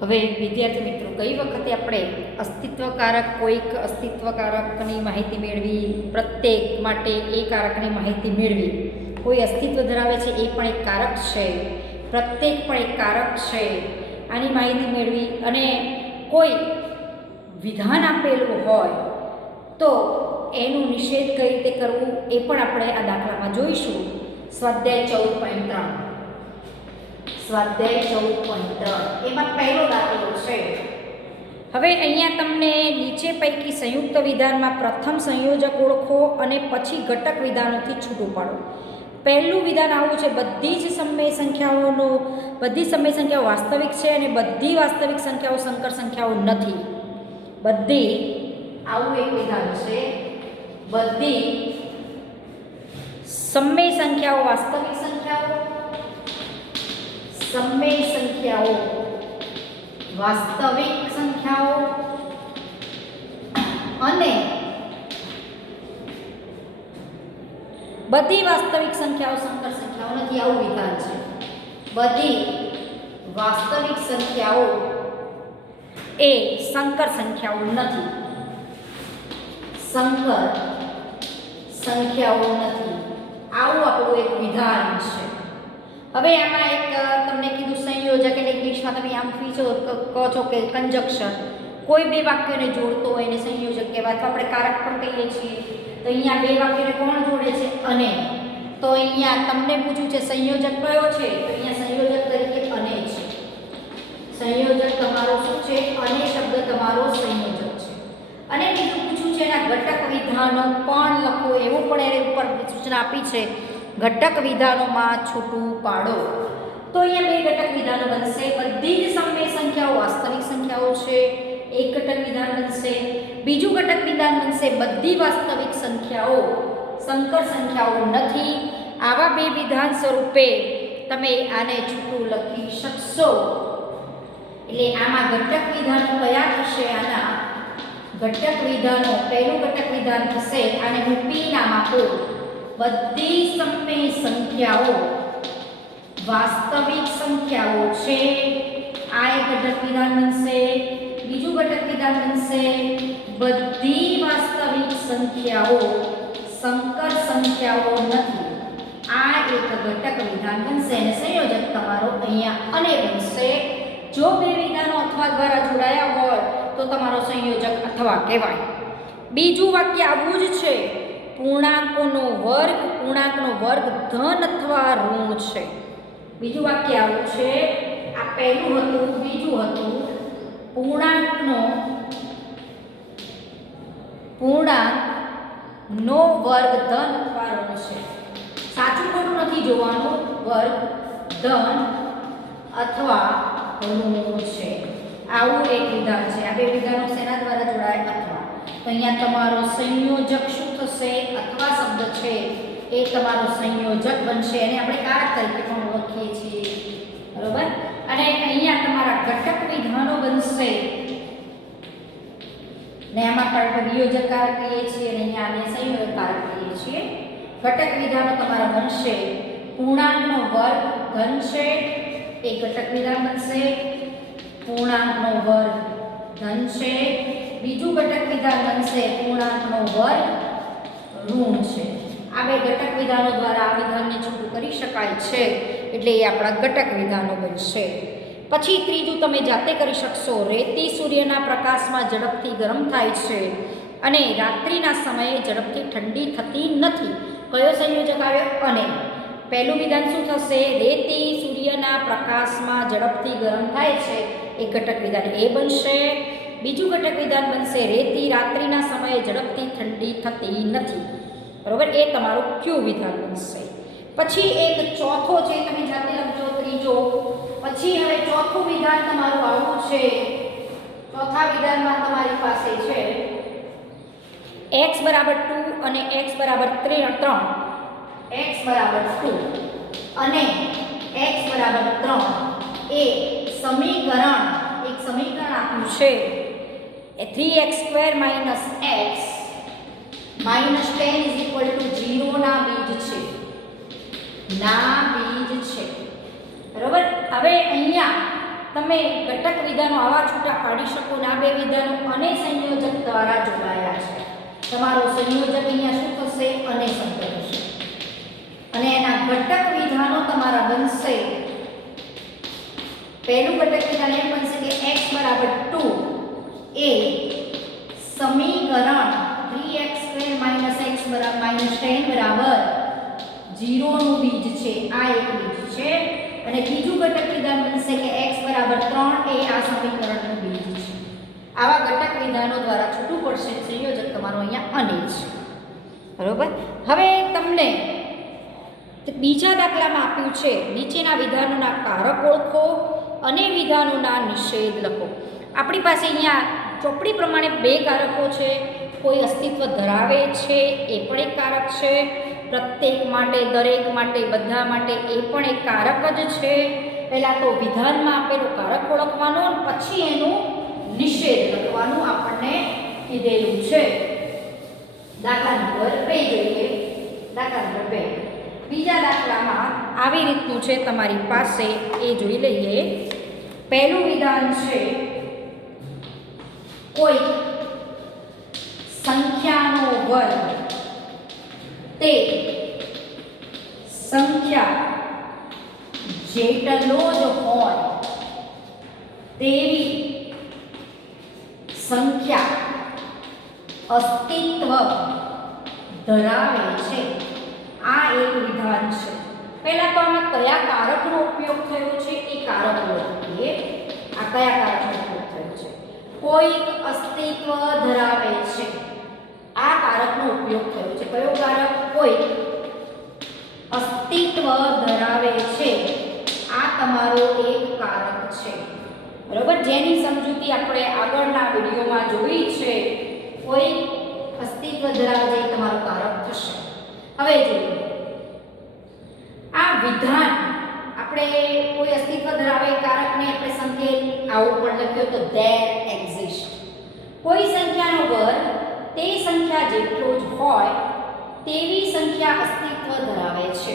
હવે વિદ્યાર્થી મિત્રો, ગઈ વખતે આપણે અસ્તિત્વકારક કોઈક અસ્તિત્વકારકની માહિતી મેળવી, પ્રત્યેક માટે એ કારકની માહિતી મેળવી. કોઈ અસ્તિત્વ ધરાવે છે એ પણ એક કારક છે, પ્રત્યેક પણ એક કારક છે, આની માહિતી મેળવી. અને કોઈ વિધાન આપેલું હોય તો એનું નિષેધ કઈ રીતે કરવું એ પણ આપણે આ દાખલામાં જોઈશું. સ્વાધ્યાય 14.3 સ્વાધ્યાય 14.3 એમાં પહેલો દાખલો છે. હવે અહીંયા તમને નીચે પૈકી સંયુક્ત વિધાનમાં પ્રથમ સંયોજક ઓળખો અને પછી ઘટક વિધાનોથી છૂટું પાડો. પહેલું વિધાન આવું છે: બધી સમય સંખ્યાઓ વાસ્તવિક છે અને બધી વાસ્તવિક સંખ્યાઓ સંકર સંખ્યાઓ નથી. બધી, આવું એક વિધાન છે, બધી સમય સંખ્યાઓ વાસ્તવિક સંખ્યાઓ, સમય સંખ્યાઓ વાસ્તવિક સંખ્યાઓ અને બધી વાસ્તવિક સંખ્યાઓ સંકર સંખ્યાઓ નથી. આવું વિધાન છે. બધી વાસ્તવિક સંખ્યાઓ એ સંકર સંખ્યાઓ નથી. સંકર સંખ્યાઓ નથી, આવું આપણું એક વિધાન છે. હવે આમાં એક તમને કીધું સંયોજક, એટલે ઇંગ્લિશમાં તમે આમ કહો છો કે કંજક્શન. કોઈ બે વાક્યોને જોડતો હોય એને સંયોજક કહેવાય, અથવા આપણે કારક પણ કહીએ છીએ. તો અહીંયા બે વાક્યોને કોણ જોડે છે? અને. તો અહીંયા તમને પૂછ્યું છે સંયોજક કયો છે, તો અહીંયા સંયોજક તરીકે અને છે. સંયોજક તમારો શું છે? અને શબ્દ તમારો સંયોજક છે. અને બીજું પૂછ્યું છે એના ઘટક વિધાનો પણ લખો, એવું પણ એને ઉપર સૂચના આપી છે. ઘટક વિધાનોમાં છૂટું પાડો. તો અહીંયા બે ઘટક વિધાનો બનશે. બધી જ સમય સંખ્યાઓ વાસ્તવિક સંખ્યાઓ છે, એક ઘટક વિધાન બનશે. બીજું ઘટક વિધાન બનશે: બધી વાસ્તવિક સંખ્યાઓ સંકર સંખ્યાઓ નથી. આવા બે વિધાન સ્વરૂપે તમે આને છૂટું લખી શકશો. એટલે આમાં ઘટક વિધાનો કયા થશે? આના ઘટક વિધાનો, પહેલું ઘટક વિધાન થશે, આને હું પી નામ આપું: બધી સમય સંખ્યાઓ વાસ્તવિક સંખ્યાઓ છે. આ એક ઘટક વિધાન બનશે. બીજું ઘટક વિધાન બનશે: બધી વાસ્તવિક સંખ્યાઓ સંકર સંખ્યાઓ નથી. આ એક ઘટક વિધાન બનશે અને સંયોજક તમારો અહીંયા અને બનશે. જો બે વિધાનો અથવા દ્વારા જોડાયા હોય તો તમારો સંયોજક અથવા કહેવાય. બીજું વાક્ય આવું જ છે: પૂર્ણાંકોનો વર્ગ ધન અથવા ઋણ છે. બીજું વાક્ય આવું છે. આ પહેલું હતું, બીજું હતું: પૂર્ણાંકનો વર્ગ ધન અથવા ઋણ છે. સાચું ખોટું નથી જોવાનું, વર્ગ ધન અથવા ઋણ છે. આવું એક વિધાન છે. આ બે વિધાનો શેના દ્વારા જોડાય? અથવા. તો અહીંયા તમારો સંયોજક શું થશે? અથવા શબ્દ છે એ તમારો સંયોજક બનશે, અને આપણે કારક તરીકે પણ ઓળખીએ છીએ, બરોબર. અને અહીંયા તમારા ઘટક વિધાનો બનશે, ને આમાં પણ વિયોજક કારક કહીએ છીએ અને અહીંયા આને સંયોજક કારક કહીએ છીએ. ઘટક વિધાનો તમારા બનશે: પૂર્ણાંકનો વર્ગ ધન છે, એ ઘટક વિધાન બનશે. પૂર્ણાંકનો વર્ગ ધન છે. બીજું ઘટક વિધાન બનશે: પૂર્ણાંકનો વર્ગ ઋણ છે. આ બે ઘટક વિધાનો દ્વારા આ વિધાનને છૂટું કરી શકાય છે, એટલે એ આપણા ઘટક વિધાનો બનશે. પછી ત્રીજું તમે જાતે કરી શકશો: રેતી સૂર્યના પ્રકાશમાં ઝડપથી ગરમ થાય છે અને રાત્રિના સમયે ઝડપથી ઠંડી થતી નથી. કયો સંયોજક આવ્યો? અને. પહેલું વિધાન શું થશે? રેતી સૂર્યના પ્રકાશમાં ઝડપથી ગરમ થાય છે, એ ઘટક વિધાન એ બનશે. બીજું ઘટક વિધાન બનશે: રેતી રાત્રિના સમયે ઝડપથી ઠંડી થતી નથી, બરોબર. એ તમારું ક્યુ વિધાન બનશે. પછી એક ચોથો છે, તમે જાતે લખજો. ત્રીજો પછી હવે ચોથું વિધાન તમારું આવું છે. ચોથા વિધાનમાં તમારી પાસે છે x = 2 અને x = 3. x = 2 અને x = 3 એ સમીકરણ આપ્યું છે. 3x² - x - 10 = 0 ના બીજ છે, બરોબર. હવે અહીંયા તમે ઘટક વિધાનો આવા છૂટા પાડી શકો ને આ બે વિધાનો અને સંયોજક દ્વારા જોડાયા છે. તમારો સંયોજક અહીંયા શું થશે? અને શબ્દ થશે. અને એના ઘટક વિધાનો તમારા બનશે. પહેલું ઘટક વિધાન એમ બનશે કે x બરાબર 2 એ સમીકરણ 3x² - x બરાબર -10 બરાબર 0 નું બીજ છે. આ એક બીજ છે. અને બીજું ઘટક વિધાન બનશે કે x બરાબર 3 એ આ સમીકરણનું બીજ છે. આવા ઘટક વિધાનો દ્વારા છૂટું પડશે સંયોજક તમારો અહીંયા અને છે. બરોબર. હવે તમને બીજા દાખલામાં આપ્યું છે નીચેના વિધાનોના કારક ઓળખો અને વિધાનોના નિષેધ લખો. આપણી પાસે અહીંયા ચોપડી પ્રમાણે બે કારકો છે. કોઈ અસ્તિત્વ ધરાવે છે એ પણ એક કારક છે. પ્રત્યેક માટે, દરેક માટે, બધા માટે એ પણ એક કારક જ છે. પહેલાં તો વિધાનમાં આપેલો કારક ઓળખવાનો પછી એનું નિષેધ લખવાનું આપણને કીધેલું છે. દાખલા નંબર 2 જોઈએ. દાખલા નંબર 2 બીજા દાખલામાં આવી રીતનું છે તમારી પાસે, એ જોઈ લઈએ. પહેલું વિધાન છે કોઈ સંખ્યાનો વર્ગ તે સંખ્યા જેટલો જ હોય તેવી સંખ્યા અસ્તિત્વ ધરાવે છે. આ એક વિધાન છે. પહેલા તો આમાં કયા કારકનો ઉપયોગ થયો છે એ કારક ઓળખીએ. આ કયા કારકનો ઉપયોગ થયો છે? કોઈક અસ્તિત્વ ધરાવે છે. આ કારકનો ઉપયોગ થયો છે. કયો કારક? કોઈક અસ્તિત્વ ધરાવે છે. આ તમારો એક કારક છે. બરોબર. જેની સમજૂતી આપણે આગળના વિડીયોમાં જોઈ છે. કોઈ અસ્તિત્વ ધરાવે છે તમારું કારક થશે. હવે જોઈએ આ વિધાન. આપણે કોઈ અસ્તિત્વ ધરાવે કારકને આપણે સંકેત આવું પણ લખ્યો તો there exist. કોઈ સંખ્યાનો વર્ગ તે સંખ્યા જેટલો જ હોય તેવી સંખ્યા અસ્તિત્વ ધરાવે છે.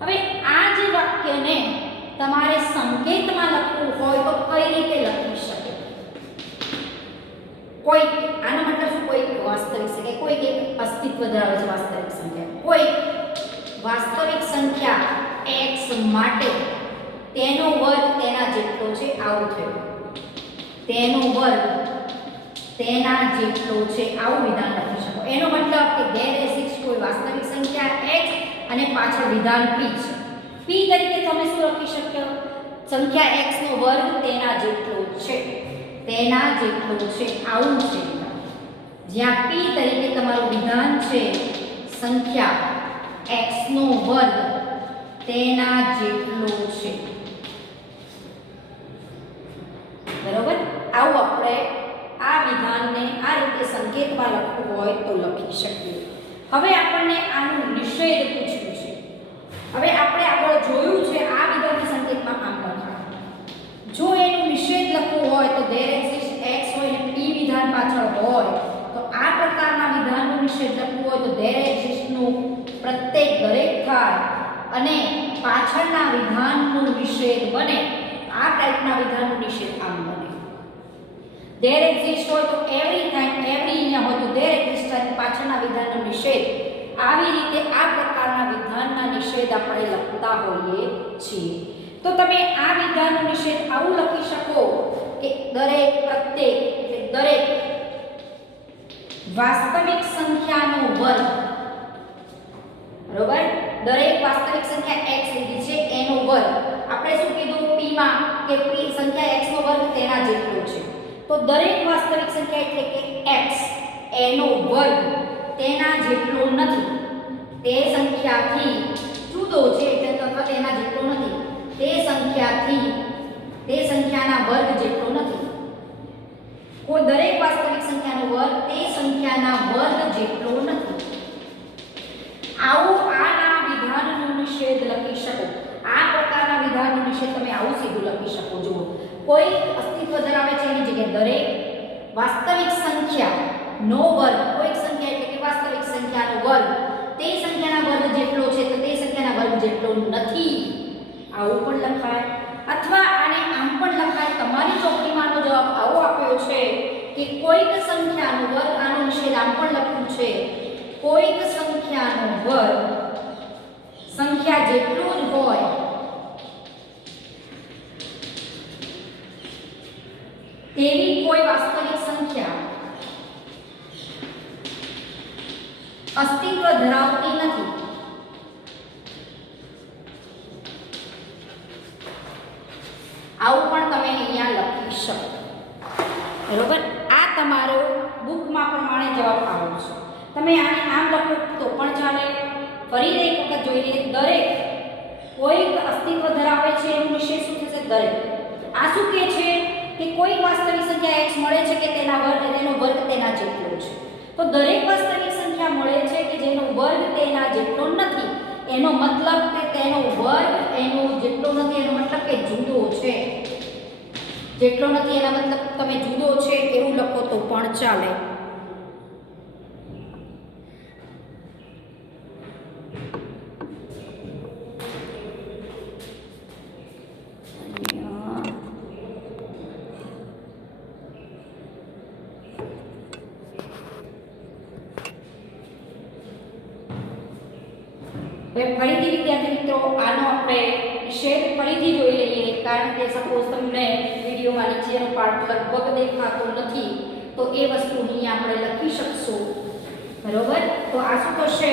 હવે આ જે વાક્યને તમારે સંકેતમાં લખવું હોય તો કઈ રીતે લખી શકે? કોઈ આનો મતલબ શું? કોઈ વાસ્તવિક સંખ્યા, કોઈ એક અસ્તિત્વ ધરાવે છે વાસ્તવિક સંખ્યા. કોઈ વાસ્તવિક સંખ્યા x માટે તેનો વર્ગ તેના જેટલો છે. આવું થયું. તેનો વર્ગ તેના જેટલો છે આવું વિધાન લખી શકો. એનો મતલબ કે there exists કોઈ વાસ્તવિક સંખ્યા x અને પાછળ વિધાન p છે. p તરીકે તમે શું લખી શકો? સંખ્યા x નો વર્ગ તેના જેટલો છે. તેના જેટલો છે આવું છે. જ્યાં p તરીકે તમારું વિધાન છે સંખ્યા x નો વર્ગ તેના જેટલો છે. બરોબર. આવું આપણે આ વિધાનને આ રીતે સંકેતમાં લખવું હોય તો લખી શકીએ. હવે આપણને આનું નિષેધ પૂછ્યું છે. હવે આપણે આગળ જોયું છે આ વિધાનને સંકેતમાં આમ લખાય. જો એનું નિષેધ લખવું હોય તો there exists x હોય ને p વિધાન પાછળ હોય તો આ પ્રકારના વિધાનનું નિષેધ લખવું હોય તો there exists નું પ્રત્યેક દરેક થાય અને પાછળના વિધાનનું નિષેધ બને. આ ટાઈપના વિધાનનું નિષેધ આમ બને. there exists હોય તો every થાય, every અહીંયા હોય તો there exists અને પાછળના વિધાનનો નિષેધ. આવી રીતે આ પ્રકારના વિધાનના નિષેધ આપણે લખતા હોઈએ છીએ. તો તમે આ વિધાનનો નિષેધ આવું લખી શકો કે દરેક, પ્રત્યેક એટલે દરેક વાસ્તવિક સંખ્યાનો વર્ગ. બરોબર. દરેક વાસ્તવિક સંખ્યા x લીધી છે એનો વર્ગ. આપણે શું કીધું? p માં કે p સંખ્યા x નો વર્ગ તેના જેટલો છે. તો દરેક વાસ્તવિક સંખ્યા એટલે કે x એનો વર્ગ તેના જેટલો નથી. તે સંખ્યાથી જુદો છે અથવા તેના જેટલો નથી. તે સંખ્યાના વર્ગ જેટલો નથી. કોઈ દરેક વાસ્તવિક સંખ્યાનો વર્ગ તે સંખ્યાના વર્ગ જેટલો નથી. આવું આના વિધાનનું નિષેધ લખી શકો. આ પ્રકારના વિધાનનું નિષેધ તમે આવું સીધું લખી શકો. જુઓ, કોઈ અસ્તિત્વ ધરાવે છે એની જગ્યાએ દરેક વાસ્તવિક સંખ્યાનો વર્ગ. કોઈ સંખ્યા એટલે કે વાસ્તવિક સંખ્યાનો વર્ગ તે સંખ્યાના વર્ગ જેટલો છે તો તે સંખ્યાના વર્ગ જેટલો નથી. આવું પણ લખાય. અથવા આને આમ પણ કે કોઈક સંખ્યાનો વર્ગ, આનો નિષેધ આમ પણ લખ્યું છે, કોઈક સંખ્યાનો વર્ગ સંખ્યા જેટલું જ હોય તેવી કોઈ વાસ્તવિક સંખ્યા અસ્તિત્વ ધરાવતી નથી. આવું પણ તમે અહીંયા લખી શકો. બરોબર, આ તમારો બુકમાં પ્રમાણે જવાબ આવો છે. તમે આને આમ લખો તો પણ ચાલે. ફરી એક વખત જોઈ લઈએ. દરેક કોઈક અસ્તિત્વ ધરાવે છે એનું નિષેધ શું થશે? દરેક. આ શું કહે છે કે કોઈ વાસ્તવિક સંખ્યા x મળે છે કે તેનો વર્ગ તેના જેટલો છે. તો દરેક વાસ્તવિક સંખ્યા મળે છે કે જેનો વર્ગ તેના જેટલો નથી, એનો મતલબ કે તેનો વર્ગ એનો જેટલો નથી, એનો મતલબ કે જુદો છે. જેટલો નથી એના મતલબ તમે જુદો છે એવું લખો તો પણ ચાલે. ફરીથી વિદ્યાર્થી મિત્રો આનો આપણે નિષેધ ફરીથી જોઈ લઈએ, કારણ કે સપોઝ તમને વિડીયોમાં નીચેનો પાર્ટ લગભગ દેખાતો નથી તો એ વસ્તુ અહીંયા આપણે લખી શકશું. બરોબર, તો આ શું થશે?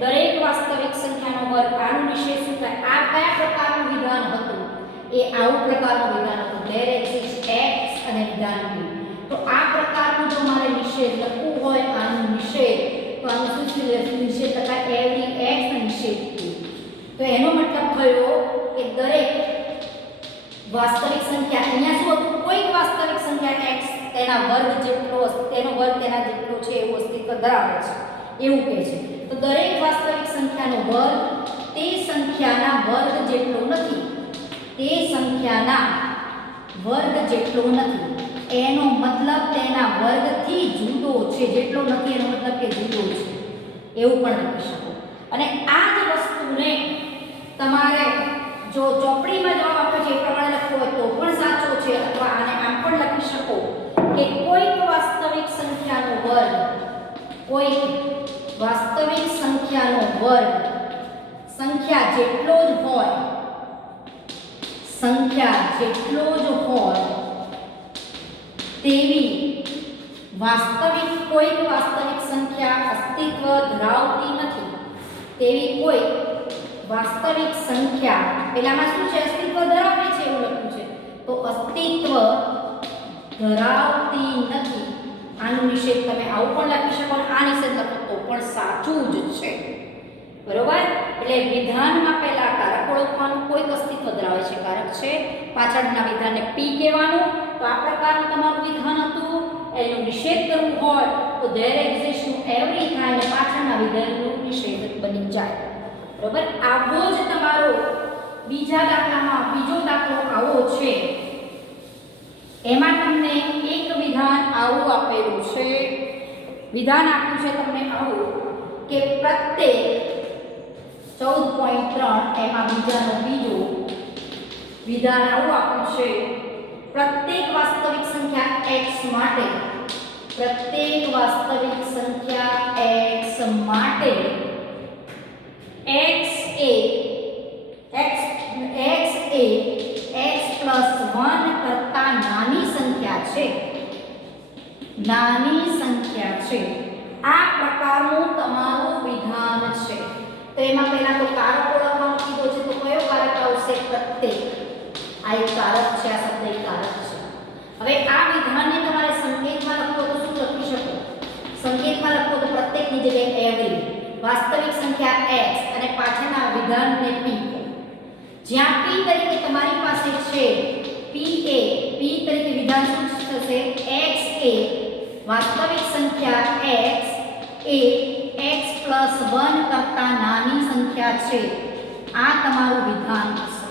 દરેક વાસ્તવિક સંખ્યાનો વર્ગ. આનો નિષેધ શું થાય? આ કયા પ્રકારનું વિધાન હતું? એ આવું પ્રકારનું વિધાન હતું. there exists x અને વિધાન b. તો આ પ્રકારનું જો મારે નિષેધ લખવું હોય, આનું નિષેધ, તો આનું શું નિષેધ લખાય? every x નિષેધ b. તો એનો મતલબ થયો કે દરેક વાસ્તવિક સંખ્યા, અહીંયા શું હતું? કોઈક વાસ્તવિક સંખ્યા x તેના વર્ગ જેટલો, તેનો વર્ગ તેના જેટલો છે એવું અસ્તિત્વ ધરાવે છે એવું કહે છે. તો દરેક વાસ્તવિક સંખ્યાનો વર્ગ તે સંખ્યાના વર્ગ જેટલો નથી, તે સંખ્યાના વર્ગ જેટલો નથી, એનો મતલબ તેના વર્ગથી જુદો છે. જેટલો નથી એનો મતલબ કે જુદો છે એવું પણ લખી શકો. અને આ જ વસ્તુને તમારે જો ચોપડીમાં જવાબ આપ્યો છે એ પ્રમાણે લખવો હોય તો પણ સાચો છે, અથવા આને આમ પણ લખી શકો કે કોઈક વાસ્તવિક સંખ્યાનો વર્ગ, કોઈક વાસ્તવિક સંખ્યાનો વર્ગ સંખ્યા જેટલો જ હોય, સંખ્યા જેટલો જ હોય તેવી વાસ્તવિક કોઈક વાસ્તવિક સંખ્યા અસ્તિત્વ ધરાવતી નથી. તેવી કોઈ વાસ્તવિક સંખ્યા, પેલામાં શું છે? અસ્તિત્વ ધરાવે છે એવું લખ્યું છે, તો અસ્તિત્વ ધરાવતી નથી. આનું નિષેધ તમે આવું પણ લખી શકો, આ નિષેધ લખો તો પણ સાચું જ છે. બરોબર, એટલે વિધાનમાં પહેલા કારક ઓળખવાનું. કોઈક અસ્તિત્વ ધરાવે છે, કારક છે, પાછળના વિધાનને p કહેવાનું. તો આ પ્રકારનું તમારું વિધાન હતું. એનો નિષેધ કરવું હોય તો there exists નું every થાય અને પાછળના વિધાનનો નિષેધ બની જાય. બરોબર, આવો જ તમારો બીજા દાખલામાં બીજો દાખલો આવો છે. એમાં તમને એક વિધાન આવું આપેલું છે. વિધાન આપ્યું છે તમને આવું કે પ્રત્યેક 14.3 એમાં બીજાનો બીજો વિધાન આવું આપ્યું છે. પ્રત્યેક વાસ્તવિક સંખ્યા x માટે, પ્રત્યેક વાસ્તવિક સંખ્યા x માટે x એ x plus 1 કરતા નાની સંખ્યા છે, નાની સંખ્યા છે. આ પ્રકારનું તમારું વિધાન છે. તો એમાં પહેલા તો કારક ઓળખવાનું કીધું છે, તો કયો કારક આવશે? પ્રત્યેક. આ એક કારક છે, આ શબ્દ એક કારક છે. હવે આ વિધાનને તમારે સંકેતમાં લખવો તો શું લખી શકો? સંકેતમાં લખવો તો પ્રત્યેકની જગ્યાએ every, વાસ્તવિક સંખ્યા x અને પાછળના વિધાનને p. જ્યાં p તરીકે તમારી પાસે છે p તરીકે વિધાન શું થશે? x એ વાસ્તવિક સંખ્યા x એ x plus 1 કરતા નાની સંખ્યા છે. આ તમારું વિધાન હશે.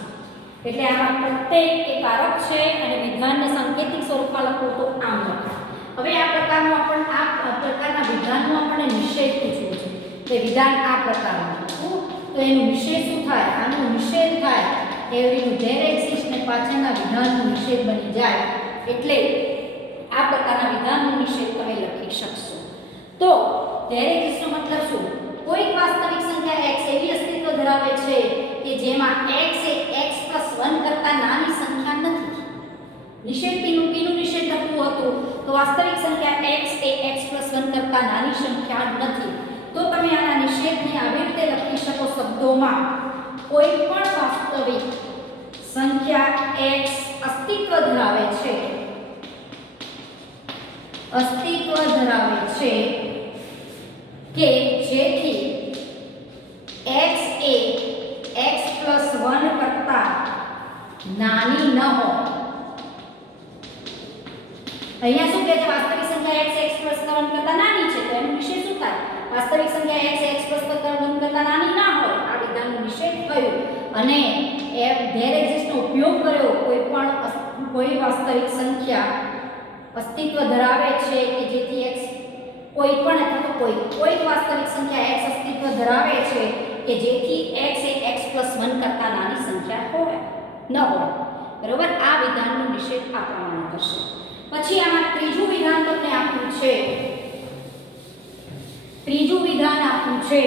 એટલે આમાં પ્રત્યેક એ કારક છે અને વિધાનને સાંકેતિક સ્વરૂપમાં લખો તો આમ લખાય. હવે આ પ્રકારના વિધાનનો આપણે નિષેધ પૂછવો છે. તે વિધાન આ પ્રકારનું લખવું તો એનું નિષેધ શું થાય? આનું નિષેધ થાય એવરીનું there exists ને પાછળના વિધાનનો નિષેધ બની જાય. એટલે આ પ્રકારના વિધાનનો નિષેધ તમે લખી શકશો. તો ધેર એક્ઝિસ્ટનો મતલબ શું? કોઈક વાસ્તવિક સંખ્યા x એવી અસ્તિત્વ ધરાવે છે કે જેમાં x એ x + 1 કરતાં નાની સંખ્યા નથી. નિષેધ પીનું નિષેધ લખવું હતું તો વાસ્તવિક સંખ્યા x એ x + 1 કરતાં નાની સંખ્યા નથી. તો તમે આના નિષેધને આવી રીતે લખી શકો શબ્દોમાં: કોઈ પણ વાસ્તવિક સંખ્યા x અસ્તિત્વ ધરાવે છે કે જેથી x એ x + 1 કરતાં નાની ન હોય. અહીંયા શું કહે છે? વાસ્તવિક સંખ્યા x x + 1 કરતાં નાની છે, તો એનો નિષેધ શું થાય? વાસ્તવિક સંખ્યા x x + 1 કરતાં નાની ના હોય. આ વિધાનનો નિષેધ થયો. અને ધેર એક્ઝિસ્ટનો ઉપયોગ કર્યો. કોઈ વાસ્તવિક સંખ્યા અસ્તિત્વ ધરાવે છે કે જેથી x કોઈ પણ અથવા તો કોઈ વાસ્તવિક સંખ્યા x અસ્તિત્વ ધરાવે છે કે જેથી x એ x + 1 કરતાં નાની સંખ્યા હોય ન હોય. બરોબર? આ વિધાનનો નિષેધ આ પ્રમાણે થશે. પછી આમાં ત્રીજું વિધાન તમને આપ્યું છે. ત્રીજું વિધાન આપ્યું છે: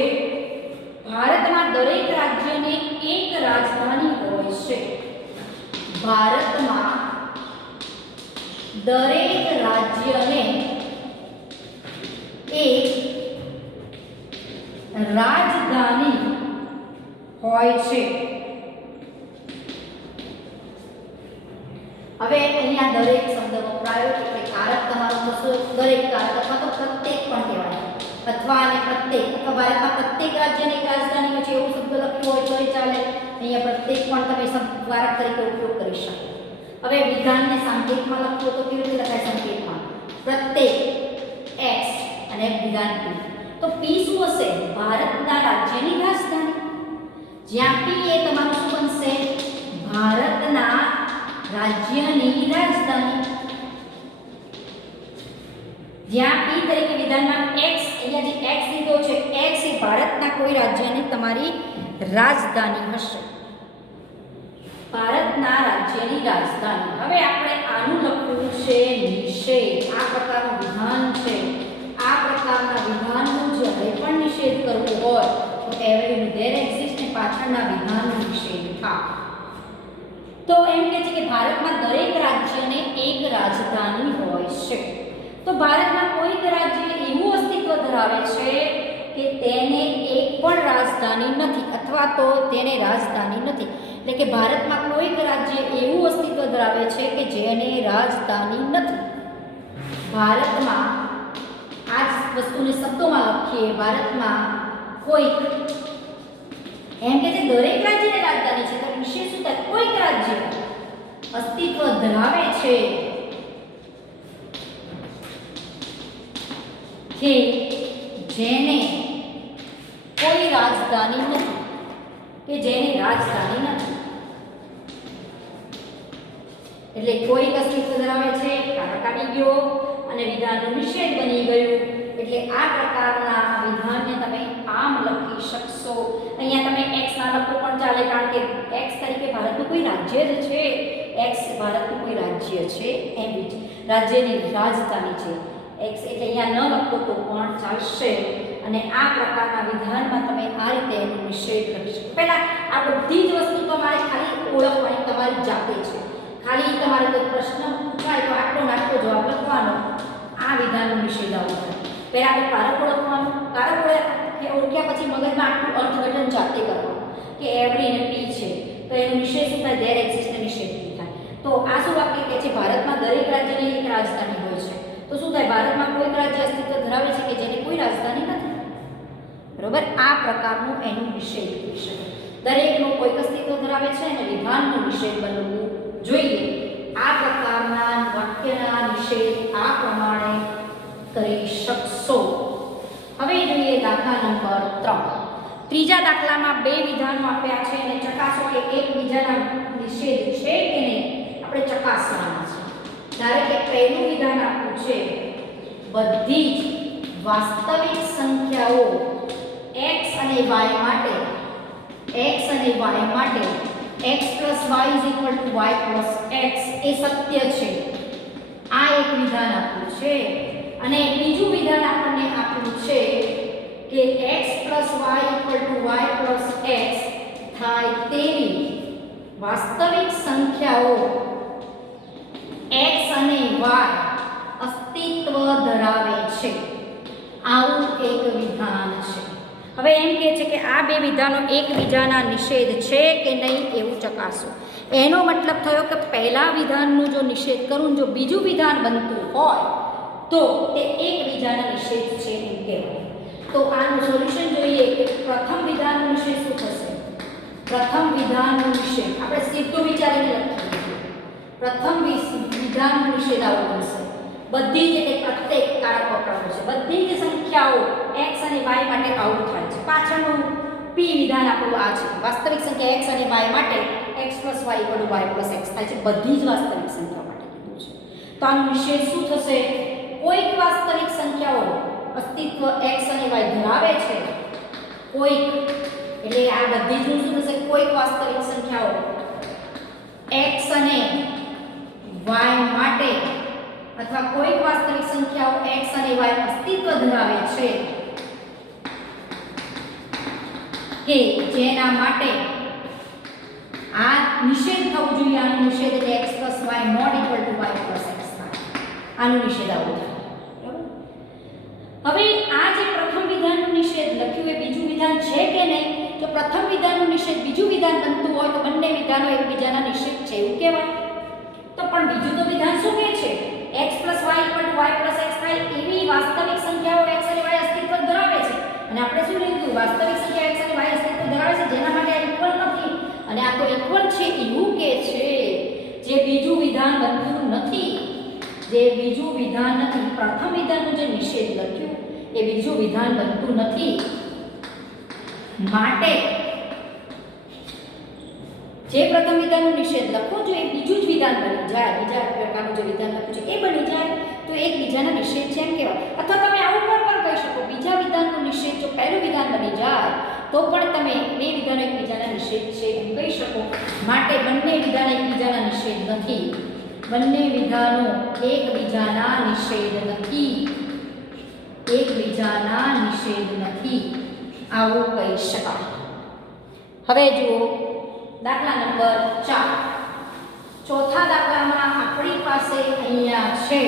ભારતમાં દરેક રાજ્યને એક રાજધાની હોય છે. ભારતમાં દરેક રાજ્યને એક રાજધાની હોય છે. હવે અહીંયા દરેક શબ્દ વપરાયો એટલે કારક તમારું થશે દરેક કારક અથવા તો પ્રત્યેક પણ કહેવાય. અથવા અને પ્રત્યેક અથવા ભારતમાં પ્રત્યેક રાજ્યની એક રાજધાની હોય છે એવું શબ્દ લખ્યો હોય તોય ચાલે. અહીંયા પ્રત્યેક પણ તમે શબ્દવારક તરીકે ઉપયોગ કરી શકો. હવે વિધાનને સંકેતમાં લખો તો કેવી રીતે લખાય? સંકેતમાં પ્રત્યેક x અને વિધાન p. તો p શું હશે? ભારતના રાજ્યની રાજધાની. જ્યાં p એ તમારું શું બનશે? ભારતના રાજ્યની રાજધાની. જ્યાં p તરીકે વિધાનમાં x, અહીંયા જે x લીધો છે, x એ ભારતના કોઈ રાજ્યની તમારી રાજધાની હશે. ભારતના રાજ્યની રાજધાની. હવે આપણે આનું લખવું છે નિષેધ. આ પ્રકારનું વિધાન છે. આ પ્રકારના વિધાનનું જ્યારે પણ નિષેધ કરવો હોય તો એવરી ધેર એક્ઝિસ્ટ ને પાછળના વિધાનનો નિષેધ થાય. તો એમ કહે છે કે ભારતમાં દરેક રાજ્યને એક રાજધાની હોય છે. તો ભારતમાં કોઈક રાજ્ય એવું અસ્તિત્વ ધરાવે છે કે તેને એક પણ રાજધાની નથી અથવા તો તેને રાજધાની નથી. એટલે કે ભારતમાં કોઈક રાજ્ય એવું અસ્તિત્વ ધરાવે છે કે જેને રાજધાની નથી. ભારતમાં આ જ વસ્તુને શબ્દોમાં લખીએ. ભારતમાં કોઈક એમ કે છે દરેક રાજ્યને રાજધાની છે. તો વિશેષ શું થાય? કોઈક રાજ્ય અસ્તિત્વ ધરાવે છે કે જેને કોઈ રાજધાની નથી. એટલે કોઈક અસ્તિત્વ ધરાવે છે, કારક આવી ગયો અને વિધાનનો નિષેધ બની ગયું. એટલે આ પ્રકારના વિધાનને તમે આમ લખી શકશો. અહીંયા તમે x ના લખો પણ ચાલે, કારણ કે x તરીકે ભારતનું કોઈ રાજ્ય જ છે. x ભારતનું કોઈ રાજ્ય છે, એવી જ રાજ્યની રાજધાની છે. x એટલે અહીંયા ન લખો તો પણ ચાલશે. અને આ પ્રકારના વિધાનમાં તમે આ રીતે એનો નિષેધ લખી શકો. પહેલા આ બધી જ વસ્તુ તમારે ખાલી ઓળખવાની તમારી જાતે છે. ખાલી તમારે કોઈ પ્રશ્ન પૂછાય તો આટલો નાટલો જવાબ લખવાનો. આ વિધાનનો નિષેધ આવો થાય. પહેલા તો કારક ઓળખવાનું. કારક ઓળખ્યા પછી મગજમાં આટલું અર્થઘટન જાતે કરવાનું કે એવરી અને પી છે. તો એનો નિષેધ શું થાય? ધેર એક્ઝિસ્ટ નિષેધ થાય. તો આ શું વાક્ય કહે છે? ભારતમાં દરેક રાજ્યની એક રાજધાની હોય છે. તો શું થાય? ભારતમાં કોઈક રાજ્ય અસ્તિત્વ ધરાવે છે કે જેને કોઈ રાજધાની નથી. બરોબર? આ પ્રકારનું એનું નિષેધ થઈ શકે. દરેકનો કોઈક અસ્તિત્વ ધરાવે છે અને વિધાનનો નિષેધ બનવું જોઈએ. આ પ્રકારના વાક્યના નિષેધ આ પ્રમાણે કરી શકશો. હવે જોઈએ દાખલા નંબર 3. ત્રીજા દાખલામાં બે વિધાનો આપ્યા છે અને ચકાસો કે એકબીજાના નિષેધ છે કે નહીં આપણે ચકાસવાના છે. ધારો કે પહેલું વિધાન આપ્યું છે: બધી જ વાસ્તવિક સંખ્યાઓ x અને y માટે x + y = y + x એ સત્ય છે. આ એક વિધાન આપ્યું છે અને બીજું વિધાન આપણને આપ્યું છે કે x y y x થાય તેવી વાસ્તવિક સંખ્યાઓ x અને y અસ્તિત્વ ધરાવે છે. આવું એક વિધાન છે. હવે એમ કહે છે કે આ બે વિધાનો એકબીજાના નિષેધ છે કે નહીં એવું ચકાસો. એનો મતલબ થયો કે પહેલા વિધાનનું જો નિષેધ કરું, જો બીજું વિધાન બનતું હોય તો તે એકબીજાના નિષેધ છે એમ કહેવાય. તો આનું સોલ્યુશન જોઈએ કે પ્રથમ વિધાનનું નિષેધ શું થશે? પ્રથમ વિધાનનું નિષેધ આપણે સીધું વિચારીને લખીએ. પ્રથમ વિધાનનું નિષેધ આવું બનશે. બધી જ પ્રત્યેક કારક વપરાયો છે. બધી જ સંખ્યાઓ x અને y માટે આવું થાય છે. પાછળનું p વિધાન આપણું આ છે. વાસ્તવિક સંખ્યા x અને y માટે x + y = y + x થાય છે. બધી જ વાસ્તવિક સંખ્યાઓ માટે કીધું છે. તો આનો નિષેધ શું થશે? કોઈક વાસ્તવિક સંખ્યાઓ અસ્તિત્વ x અને y ધરાવે છે. કોઈક એટલે આ બધી જ શું થશે? કોઈક વાસ્તવિક સંખ્યાઓ x અને y માટે અથવા કોઈક વાસ્તવિક સંખ્યાઓ x અને y અસ્તિત્વ ધરાવે છે કે જેના માટે આ નિષેધ થવું જોઈએ. આનો નિષેધ એટલે x + y ≠ y + x થાય. આનો નિષેધ આવો થાય. હવે આ જે પ્રથમ વિધાનનું નિષેધ લખ્યું એ બીજું વિધાન છે કે નહીં? જો પ્રથમ વિધાનનું નિષેધ બીજું વિધાન બનતું હોય તો બંને વિધાનો એકબીજાના નિષેધ છે એવું કહેવાય. તો પણ બીજું તો વિધાન શું કહે છે? x + y = y + x થાય એવી વાસ્તવિક સંખ્યાઓ x અને y અસ્તિત્વ ધરાવે છે. અને આપણે શું લીધું? વાસ્તવિક સંખ્યા x અને y અસ્તિત્વ ધરાવે છે જેના માટે આ ઇક્વલ નથી. અને આ તો ઇક્વલ છે એવું કે છે જે બીજું વિધાન બનતું નથી. જે બીજું વિધાન નથી. પ્રથમ વિધાનનું જે નિષેધ લખ્યું એ બીજું વિધાન બનતું નથી. માટે જે પ્રથમ વિધાનનો નિષેધ લખો જો એ બીજું જ વિધાન બની જાય, બીજા પ્રકારનું જે વિધાન લખ્યું છે એ બની જાય તો એકબીજાના નિષેધ છે એમ કહેવાય. અથવા તમે આવું પણ કહી શકો, બીજા વિધાનનો નિષેધ જો પહેલું વિધાન બની જાય તો પણ તમે બે વિધાનો એકબીજાના નિષેધ છે એમ કહી શકો. માટે બંને વિધાન એકબીજાના નિષેધ નથી. બંને વિધાનો એકબીજાના નિષેધ નથી. એકબીજાના નિષેધ નથી આવું કહી શકાય. હવે જુઓ દાખલા નંબર 4. ચોથા દાખલામાં આપણી પાસે અહીંયા છે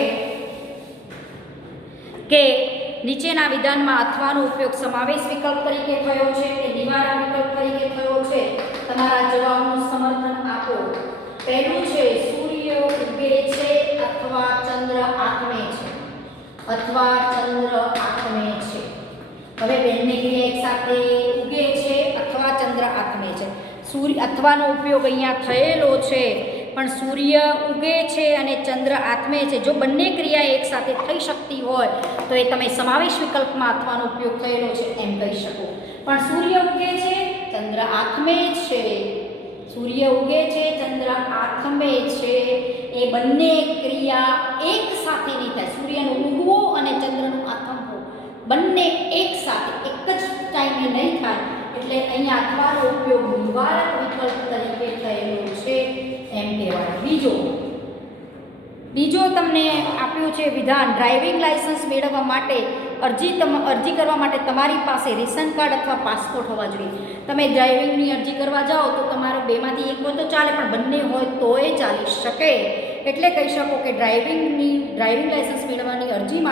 કે નીચેના વિધાનમાં અથવાનો ઉપયોગ સમાવેશ વિકલ્પ તરીકે થયો છે કે નિવારણ વિકલ્પ તરીકે થયો છે. તમારા જવાબનું સમર્થન આપો. પહેલું છે સૂર્ય ઉગે છે અથવા ચંદ્ર આથમે છે. અથવા ચંદ્ર આથમે છે. હવે બંને ક્રિયા એક સાથે ઉગે છે અથવા ચંદ્ર આથમે છે. સૂર્ય અથવાનો ઉપયોગ અહીંયા થયેલો છે પણ સૂર્ય ઉગે છે અને ચંદ્ર આથમે છે. જો બંને ક્રિયા એક સાથે થઈ શકતી હોય તો એ તમે સમાવેશ વિકલ્પમાં અથવાનો ઉપયોગ થયેલો છે એમ કહી શકો. પણ સૂર્ય ઉગે છે, ચંદ્ર આથમે છે. સૂર્ય ઉગે છે, ચંદ્ર આથમે છે એ બંને ક્રિયા એક સાથે નહીં થાય. સૂર્યનો ઉગવો અને ચંદ્રનું આથમવું બંને એક સાથે એક જ ટાઈમે નહીં થાય. એટલે અહીંયા અથવાનો ઉપયોગ નિવારક વિકલ્પ તરીકે થયેલો છે એમ કહેવાય. બીજો તમને આપ્યું છે વિધાન ડ્રાઇવિંગ લાયસન્સ મેળવવા માટે અરજી કરવા માટે તમારી પાસે રેશન કાર્ડ અથવા પાસપોર્ટ હોવા જોઈએ. તમે ડ્રાઇવિંગની અરજી કરવા જાઓ તો તમારો બેમાંથી એક હોય તો ચાલે પણ બંને હોય તોય ચાલી શકે. એટલે કહી શકો કે ડ્રાઇવિંગ લાયસન્સ મેળવવાની અરજી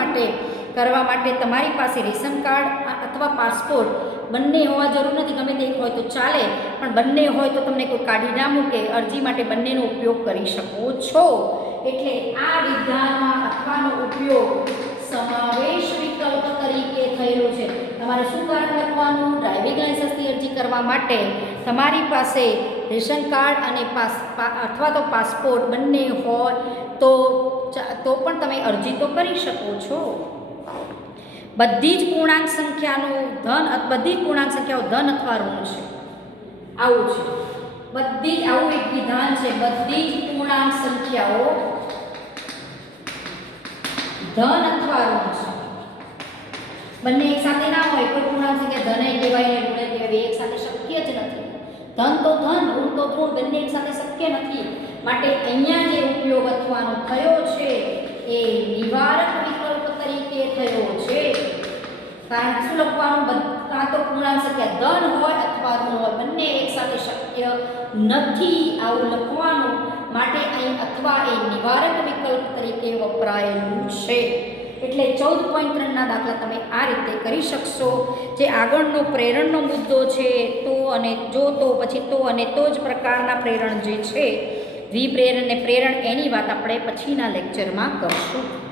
કરવા માટે તમારી પાસે રેશન કાર્ડ અથવા પાસપોર્ટ બંને હોવા જરૂર નથી. ગમે તે એક હોય તો ચાલે પણ બંને હોય તો તમને કોઈ કાઢી ના મૂકે. અરજી માટે બંનેનો ઉપયોગ કરી શકો છો. એટલે આ વિધાનમાં અથવાનો ઉપયોગ સમાવેશ વિકલ્પ તરીકે થયેલો છે. તમારે શું કારણ લખવાનું? ડ્રાઇવિંગ લાયસન્સની અરજી કરવા માટે તમારી પાસે રેશન કાર્ડ અને અથવા તો પાસપોર્ટ બંને હોય તો પણ તમે અરજી તો કરી શકો છો. બધી જ પૂર્ણાંક સંખ્યાઓ ધન અથવા ઋણ છે. આવું છે. આવું એક વિધાન છે. બધી જ પૂર્ણાંક સંખ્યાઓ ધન અથવા ઋણ છે. બંને એક સાથે ના હોય. કોઈ પૂર્ણાંક સંખ્યા ધન કહેવાય ને ઋણ કહેવાય એક સાથે શક્ય જ નથી. ધન તો ધન, ઋણ તો ઋણ, બંને એક સાથે શક્ય નથી. માટે અહીંયા જે ઉપયોગ અથવાનો થયો છે એ એ નિવારક વિકલ્પ તરીકે થયો છે. કારણ કે શું લખવાનું, કાં તો પૂર્ણાંક સંખ્યા ધન હોય અથવા ઋણ હોય, બંને એકસાથે શક્ય નથી આવું લખવાનું. માટે અહીં અથવા એ નિવારક વિકલ્પ તરીકે વપરાયેલું છે. એટલે 14.3 ના દાખલા તમે આ રીતે કરી શકશો. જે આગળનો પ્રેરણનો મુદ્દો છે, તો અને જો, તો પછી તો અને તો જ પ્રકારના પ્રેરણ જે છે, દ્વિપ્રેરણ ને પ્રેરણ, એની વાત આપણે પછીના લેક્ચરમાં કરશું.